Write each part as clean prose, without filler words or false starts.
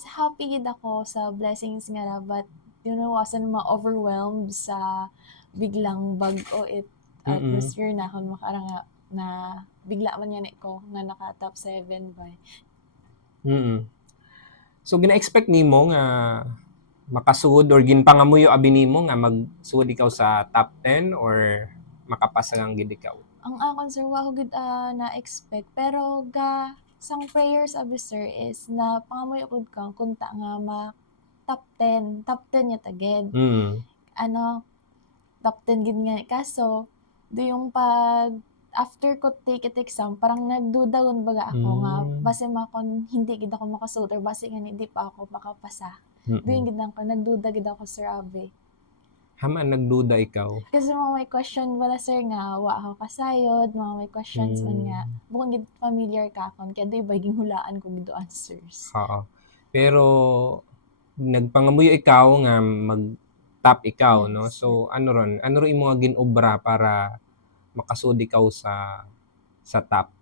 is happy gid ako sa blessings nga ra, but wasn't ma-overwhelmed sa biglang bag-o Mm. atmosphere na kung makara nga na bigla man yan ko nga naka top 7 ba. Mm. So gina-expect nimo nga makasud or ginpangamuyo abi nimo nga magsud ikaw sa top 10 or makapasa lang gid ikaw? Ang akon sir wa ko gid na-expect, pero sang prayers abi sir is na pangamuyo pud ka kunta nga top 10 yata gid. Mm. Top 10 gid nga kaso do yung pag after ko take it exam parang nagduda gud baga ako nga base makon hindi gid ako makasud or base nga hindi pa ako makapasa. Doon gid ako nagduda gid ako sir abi. Haman nagduda ikaw? Kasi mga may question wala sir nga wa ako kasayod, mga may questions man nga bukod gid familiar ka akon kaya di ba ginhulaan ko gid answers. Oo. Pero nagpangamuyo ikaw nga mag-top ikaw, no? Yes. So ano ron imong ginobra para makasud ikaw sa top?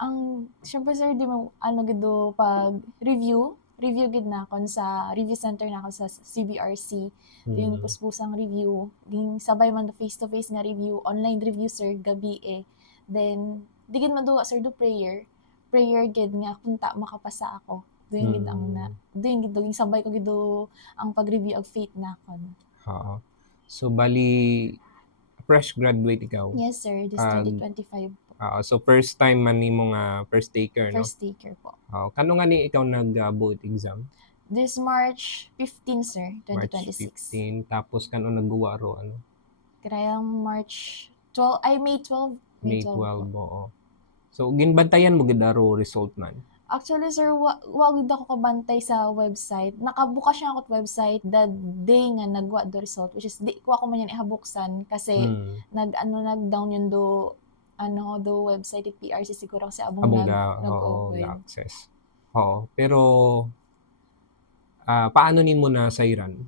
Ang syempre sir di mo gid pag review gid na kon sa review center na ako sa CBRC. Yung puspusang review, ging sabay man face to face nga review, online review sir gabi eh. Then di gid maduwa sir do prayer gid nga kunta makapasa ako. Doon gid ang doon gid sabay ko gid ang pag-review og faith nakon. Oo. So bali fresh graduate ikaw? Yes sir, this 2025 po. Oo, so first time man nimo nga first taker, no? First taker po. Oo. Kano nga ni ikaw nag-board exam? This March 15 sir, 2026. March 15, tapos kano nagguwa ro ano? Karayang March 12, ay May 12. May 12, oo. So ginbantayan mo gid aro result man? Actually sir, wa gid ako kabantay sa website. Nakabukas siya ako website the day nga nagwa do result, which is di ko ako man yan ihabuksan kasi nag-down yun do website ng PRC siguro kasi abong nag-open. access. Oo. Pero paano nimo nasayran?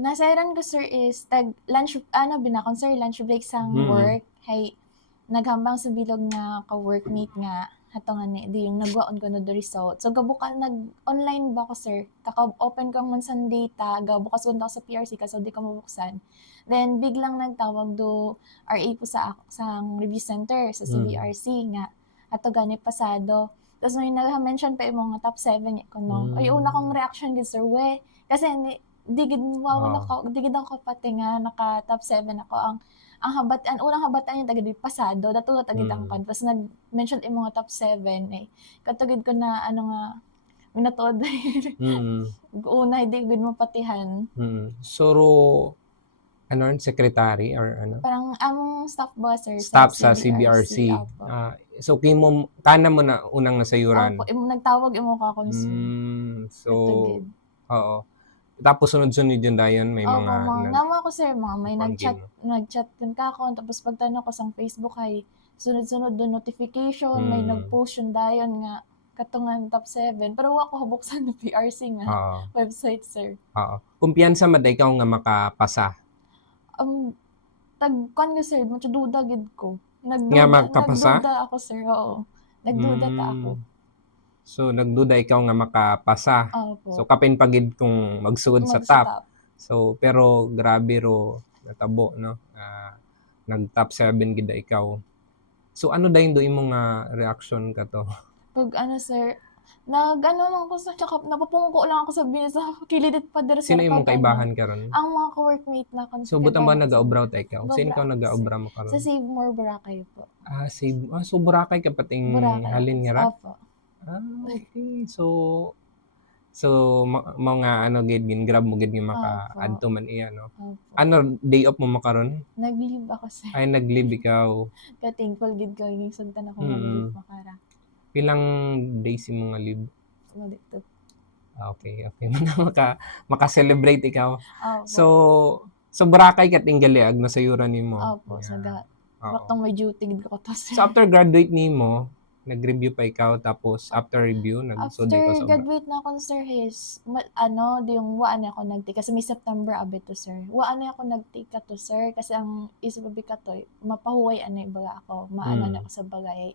Nasayran ko sir is lunch binakon sir lunch break sang work hay naghambang sa bilog nga ka-workmate nga hatongan ni di yung nagwaon ko no the result. So gabuka nag-online ba ko sir? Kaka-open ko man sa data, gabukas ko sa PRC kasi di ko mabuksan. Then biglang nagtawag do RA po sa review center sa CBRC nga ato gani pasado. Tapos may nag-mention pa yung mga top 7 ko no. Ay una kong reaction gid sir we kasi di gid ako pati nga naka top 7 ako ang unang habatan yung tagad pasado dato tagid ang tapos nag-mention yung mga top 7 eh katugid ko na nga minatuod una hindi gud mapatihan. So secretary or ano? Parang among staff ba sir Staff sa CBRC. So kimo kana mo na unang nasayuran? Opo, nagtawag imo ka kon sir. So oo. Tapos sunod-sunod yun dayon may mga nama ko sir mga may nag-chat kun ka ako tapos pagtanong ko sa Facebook ay sunod-sunod do notification may nag-post yun dayon nga katungan top 7 pero wa ko habuksan ng PRC nga website sir. Oo. Kumpiyansa man ikaw nga makapasa? Tagkuan ko sir, medyo duda gid ko. Nga makapasa? Nagduda ako sir, oo. Nagduda ta ako. So nagduda ikaw nga makapasa. Opo. So kapin pagid kung magsugod sa top. So pero grabe ro natabo no. Nag top 7 gid ikaw. So ano dayon do imong reaction kato? Pag sir, man ko sa tsaka napupungko lang ako sa kilid pa diri sa Sino imong kaibahan karon? Ang mga ka-workmate na So butang ba nag-aobraw ta ikaw? Sino ikaw nag-aobra mo karon? Sa Save More Boracay po. Save so Boracay ka pating halin nga ra? Opo. Okay. So mga gid grab mo gid nga maka-adto man iya no. Ano day off mo makaron? Nag-leave ako sir. Ay nag-leave ikaw. Kaya thankful gid ko yung sugtan ako mag-leave makara. Pilang days imong nga leave? Dito. Okay. Maka-celebrate ikaw. Opo. So Boracay ka tinggali ag nasayuran nimo. Opo, saga. Waktong may duty gid ko to sir. So after graduate nimo, nag-review pa ikaw tapos after review nagsuday ko sa After graduate na ako sir is di yung waan ako nag-take kasi may September abi to sir. Waan ako nag-take ka to sir kasi ang isip ka to mapahuway baga ako maano na ako sa bagay.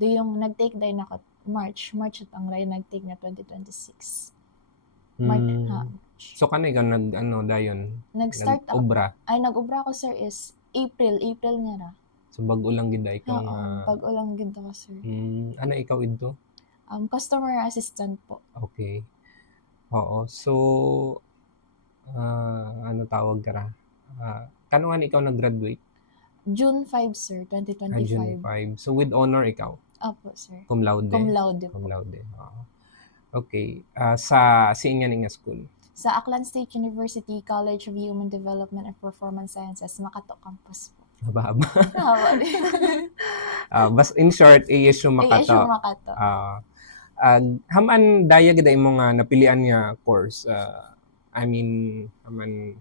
Do yung nag-take din ako March at ang ray nag-take na 2026. March, ha. So kanay ka dayon Nag-start ako. nag-obra. Nag-obra ko sir is April nga ra. So bag-o lang gid ikaw nga. Pag ulang gid ako sir. Ano ikaw idto? Customer assistant po. Okay. Oo. So ano tawag ka ra? Kano nga ikaw nag-graduate? June 5 sir, 2025. June 5. So with honor ikaw? Opo sir. Cum laude? Cum laude po. Cum laude. Oo. Okay. Sa nga nga school? Sa Aklan State University College of Human Development and Performance Sciences, Makato Campus po. Haba-haba. Haba din. Bas in short, ASU Makato. ASU Makato. Haman daya gid mo nga napilian nga course. I mean, haman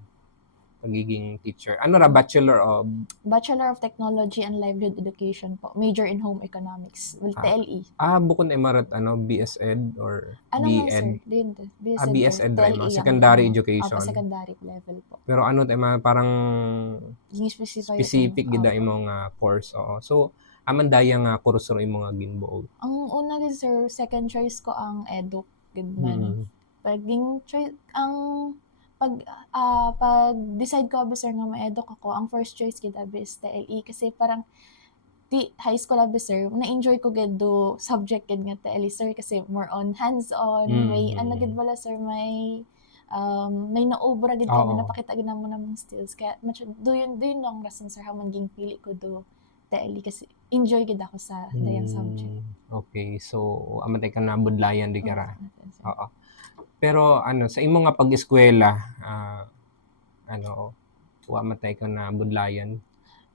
pagiging teacher. Ano ra, Bachelor of Technology and Livelihood Education po. Major in Home Economics. Well, TLE. Bukod emarat BS Ed or Ano B.Ed? Din. BS Ed ra mo, secondary education. Secondary level po. Pero ano parang specific gid imong course. Oo. So, aman daya nga kurso ra imong ginbuog. Ang una gid sir, second choice ko ang edu gid man. Paging choice pag decide ko sir nga ma-edu ako, ang first choice gid is TLE kasi parang high school sir, na-enjoy ko gid do subject gid nga TLE sir kasi more on hands-on, may ano gid wala sir, may naobra gid kami, napakita gid namo namang skills kaya do yun lang rason sir how maging pili ko do TLE kasi enjoy gid ako sa dayang subject. Okay, so amatay ka na budlayan di kara. Oo. Pero sa imo nga pag-eskwela, wa matay ka na budlayan.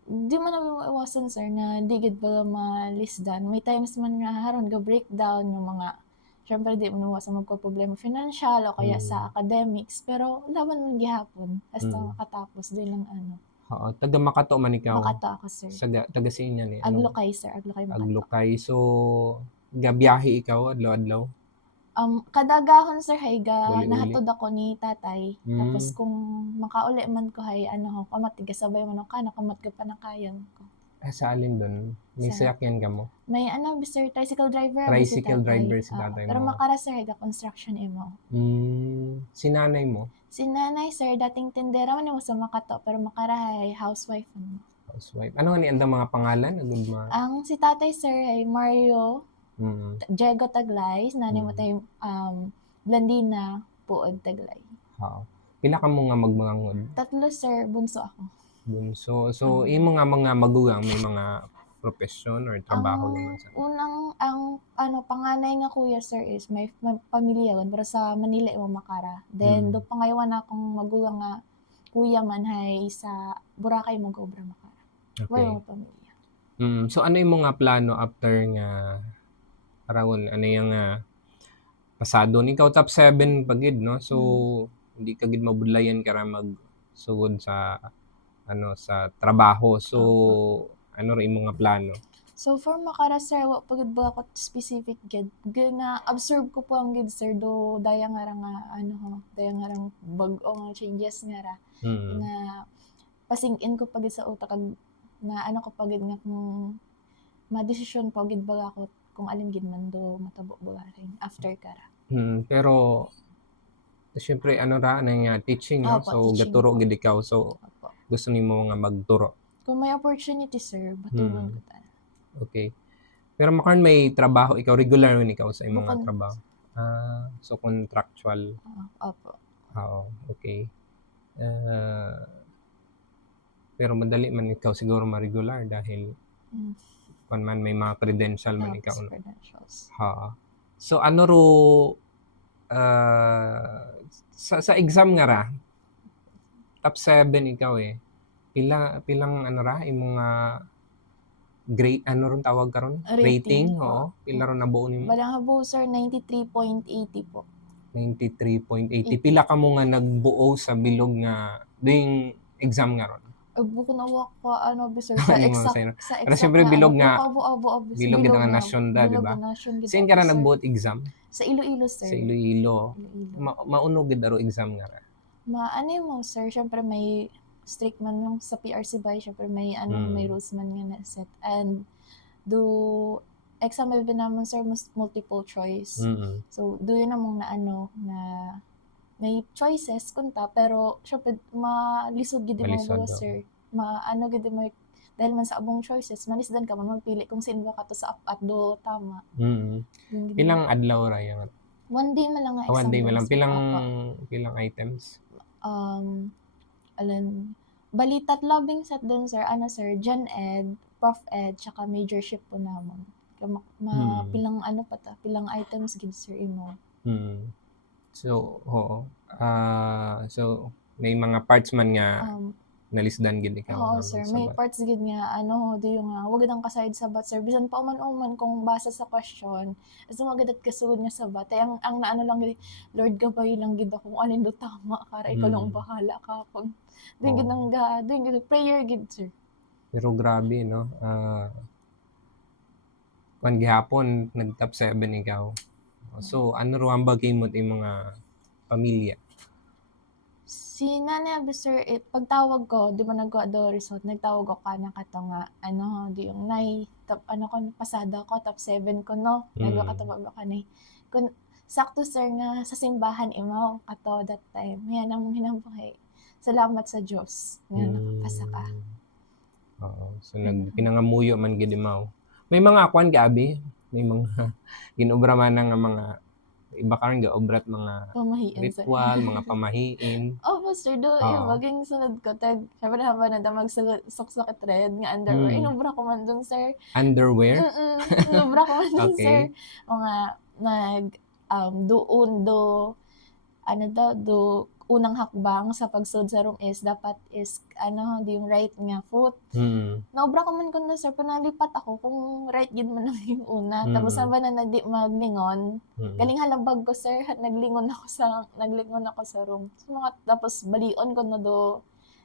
Di man namin maiwasan sir na di gid bala malisdan. May times man nga haron ga breakdown ng mga syempre di mo maiwasan magko-problema financial o kaya sa academics pero laban man gihapon hasta makatapos di lang Oo, taga Makato man ikaw. Makato ako sir. Taga sinya ni Aglukay sir, Aglukay Makato. Aglukay. So gabiyahe ikaw adlaw-adlaw? Kadagahon sir hay Uli-uli. nahatod ako ni tatay. Tapos kung makauli man ko hay kamat sabay man ako kamat ka pa nakayan ko. Sa alin doon? May sasakyan ka mo? May sir, tricycle driver. Tricycle driver si tatay mo. Pero makara sir hay construction imo. Si nanay mo? Si nanay sir dating tindera man mo sa Makato pero makara hay housewife mo. Housewife. Ano nga ni andang mga pangalan? Ang si tatay sir ay Mario Diego Taglay, nanay mo tayo Blandina Puod Taglay. Pila ka mo nga magmangod? 3 sir, bunso ako. Bunso. So, imo nga mga magulang may mga profession or trabaho naman sa. Ang panganay nga kuya sir is may pamilya yun, pero sa Manila imo makara. Then do pangaywan akong magulang nga kuya man hay sa Boracay mag-obra makara. Okay. Wala pamilya. So ano imo nga plano after nga around yung pasado ni ikaw top 7 pagid no, so hindi ka gid mabudlayan kara magsugod sa sa trabaho, so ano rin imo nga plano? So for makara sir wa pagid ba ako specific gid na absorb ko po ang gid sir do daya nga ra nga daya nga rang bag-o nga changes nga ra na pasing-in ko pagid sa utak na ko pagid nga kung ma-desisyon pagid ba ako kung alin gid man do matabo bularing after kara. Pero syempre teaching no, so teaching gaturo gid ikaw, so gusto nimo nga magturo. Kung may opportunity sir, batulon ko ta. Okay. Pero makaron may trabaho ikaw, regular man ikaw sa imong trabaho. So contractual. Opo. Okay. Pero madali man ikaw siguro ma-regular dahil kung man may mga credential man ikaw. Credentials. So sa exam nga ra, top 7 ikaw pilang imong grade ron tawag karon? Rating? Oo. Pila ron nabuo nimo? Balang habuo sir 93.80 po. 93.80. Pila ka mo nga nagbuo sa bilog nga doing exam nga ron? Buko na wak pa sir sa exact pero siyempre bilog nga bilog nga nasyon da, di ba? Saan ka ra nagbuot exam? Sa Iloilo sir. Sa Iloilo. Maunog gid aro exam nga ra? Mo sir, syempre may strict man yung sa PRC by, syempre may may rules man nga na set and do exam may naman sir multiple choice. Mm. So doon namong na ano na may choices kunta pero syempre malisod gid mo Malisod, ba oo. sir. Maano gid mo dahil man sa abong choices manisdan ka man magpili kung sino ka to sa apat do tama. Mm. Yun gid mo. Pilang adlaw ra yung One day man lang nga one exam day doon, man lang. sir. Apa. Pilang items? Alin, bali tatlong set doon sir, ano sir, Gen Ed, Prof Ed, tsaka majorship po naman. Kaya pilang ano pa ta, pilang items gid sir imo. Mm. So, oo. So may mga parts man nga nalisdan gid ikaw Oo nga sir, may magsabat. parts gid nga ano, do yung wag gid ang kasayod sabat sir. Bisan pa uman kung basa sa question, basta wag gid kasugod nga sabat. Ay ang naano lang gid, Lord gabay lang gid ako kung alin do tama kara ikaw lang bahala ka pag. Doon gid ang doon gid prayer gid sir. Pero grabe no. Kuan gihapon nag-top 7 ikaw. So ano ro ang bagay mo imong mga pamilya? Si nanay abi sir, pagtawag ko, di ba nagkuha do result, nagtawag ko kana kato nga, ano, di yung nay, top, ano ko, pasada ko, top 7 ko, no? Nagkakataba ba ka ni? Kun, sakto sir nga, sa simbahan imaw, kato that time. Yan ang hinabuhay. Salamat sa Diyos nga nakapasa ka. Oo. So pinangamuyo man gid imaw. May mga kwan gabi, may mga ginobra man nga mga iba karon gaobrat mga Pamahiin sir. ritual, mga pamahiin. Opo sir, do yung maging sunod ko, tag, syempre haba na damag suksok thread nga underwear. Inubra ko man dun sir. Underwear? Inubra ko man dun Okay. sir. Mga doon ano daw, unang hakbang sa pagsud sa room is dapat is ano di yung right nga foot. Naobra ko man kun na sir, panalipat ako kung right gid man lang yung una. Tapos sabi na di maglingon. Galing halabag ko sir, naglingon ako sa room. So, tapos balion ko na do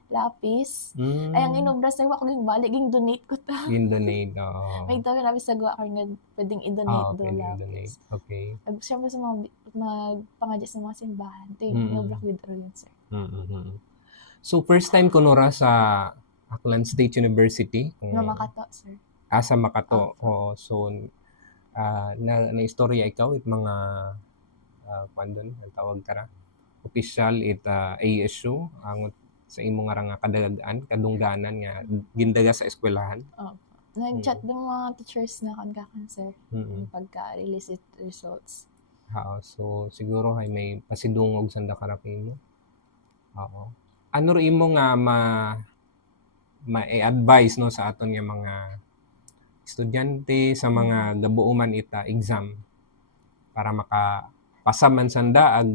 lapis. Ay ang inobra sir, wa ko ging balik ging donate ko ta. Ging donate, oo. May tabi na sa gwa nga pwedeng i-donate do pwedeng lapis. donate. Okay. Siyempre sa mga magpangadya sa mga simbahan. Ito yung inobra ko yun sir. So first time ko nora sa Aklan State University. Na Makato sir. Sa Makato. Oo. So na istorya ikaw it mga pandon ang tawag kara official it ASU ang sa imo nga kadungganan nga gindaga sa eskwelahan. Nag-chat ng mga teachers na kan sir. Pagka-release results. So siguro ay may pasidungog sanda karapin mo. Oo. Ano ro imo nga ma-advise no sa aton nga mga estudyante sa mga gabuoman ita exam para makapasa man sanda ag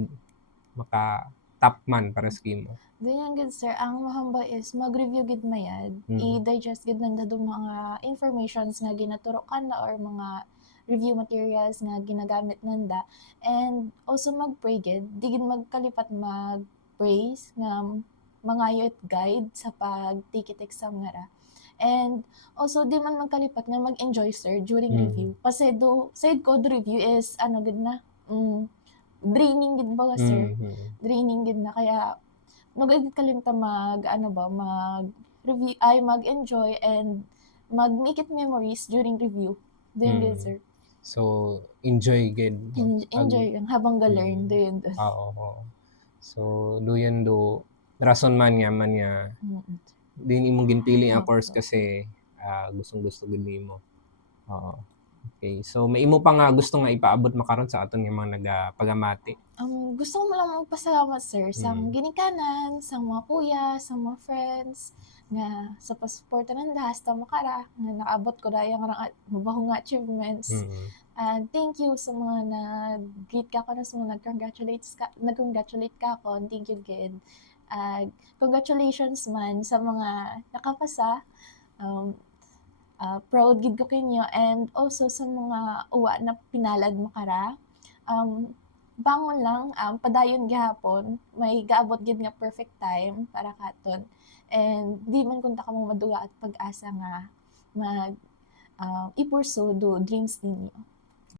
maka top man para sa imo. Doon yan gid sir, ang mahamba is mag-review gid mayad, i-digest gid nanda do mga informations nga ginaturo kana or mga review materials nga ginagamit nanda, and also mag-pray gid, di gid magkalipat mag-praise nga mangayo it guide sa pag-take exam nga ra. And also di man magkalipat nga mag-enjoy sir during review. Kasi side code review is ano gid na draining gid ba sir? Draining gid na kaya gid kalimta mag-review ay mag-enjoy and mag-make it memories during review. Doon gid sir. So enjoy gid. Enjoy ang habang ga-learn doon. Oo. So doon do rason man nga din imong ginpili ang course kasi gustong-gusto gid nimo. Oo. Okay. So may imo pa nga gusto nga ipaabot makaron sa aton nga mga nagapagamati. Gusto ko lang magpasalamat sir sa ginikanan, sa mga kuya, sa mga friends nga sa pasuporta nanda hasta makara nga nakaabot ko dayang mabahong nga achievements. And thank you sa mga nag-greet ka ko na sa mga nag-congratulate ka ko. Thank you gid. Congratulations man sa mga nakapasa. Proud gid ko kinyo, and also sa mga uwa na pinalad makara. Bangon lang, padayon gihapon, may gaabot gid nga perfect time para katon. And di man kunta ka mo maduga at pag-asa nga i-pursue do dreams ninyo.